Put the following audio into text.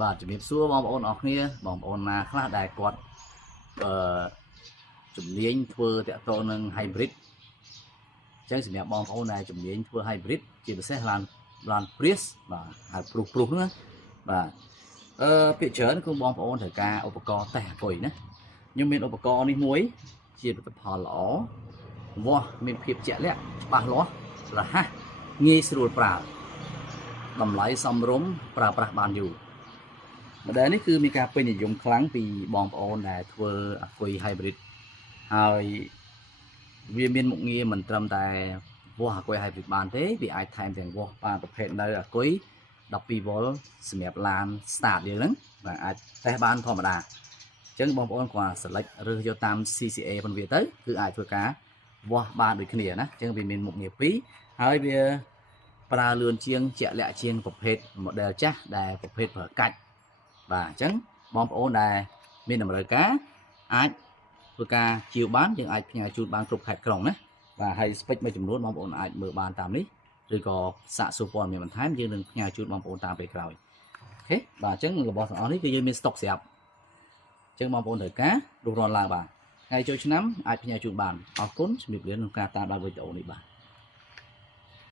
បាទជំរាបសួរបងប្អូនអរគ្នាបងប្អូនណាខ្លះដែលគាត់ជំនាញធ្វើតាក់ទងនឹង hybrid អញ្ចឹងសម្រាប់បងប្អូនដែលជំនាញធ្វើ hybrid ជាពិសេសឡាន Prius បាទហៅព្រុសហ្នឹងបាទពាក្យច្រើនគឺបងប្អូនត្រូវការឧបករណ៍តេស្តអាគុយណាខ្ញុំមានឧបករណ៍នេះមួយជាផលិតផលល្អវាស់មានភាពជាក់លាក់ច្បាស់លាស់រហ័សងាយស្រួលប្រើតម្លៃសមរម្យប្រើប្រាស់បានយូរmodel នេះគឺមានការពេញនិយមខ្លាំងពីបងប្អូនដែលធ្វើអាគុយ hybrid ហើយវាមានមុខងារមិនត្រឹមតែវាស់អាគុយ hybrid បានទេវាអាចថែមទាំងវាស់បានប្រភេទនៅអាគុយ 12V សម្រាប់ឡាន start យើងហ្នឹងបាទអាចតេស្តបានធម្មតាអញ្ចឹងបងប្អូនគាត់ select រើសយកតាម CCA ផងវាទៅគឺអាចធ្វើការវាស់បានដូចគ្នាណាអញ្ចឹងវាមានមុខងារពីរហើយវាប្រើលឿនជាងជាក់លាក់ជាងប្រភេទ model ចាស់ដែលប្រភេទប្រើកាច់បាទអញ្ចឹងបងប្អូនដែលមានតម្រូវការអាចធ្វើការជាវបានយើងអាចផ្ញើជូនបានគ្រប់ខេត្តក្រុងណាបាទហើយ spec មួយចំនួនបងប្អូនអាចមើលបានតាមនេះឬក៏សាកសួរព័ត៌មានបន្ថែមយើងនឹងផ្ញើជូនបងប្អូនតាមពេលក្រោយអូខេបាទអញ្ចឹងរបស់ទាំងអស់នេះគឺយើងមាន stock ស្រាប់អញ្ចឹងបងប្អូនត្រូវការរុះរាន់ឡើងបាទថ្ងៃចូលឆ្នាំអាចផ្ញើជូនបានអរគុណជំរាបលាក្នុងការតាមដានវីដេអូនេះបាទ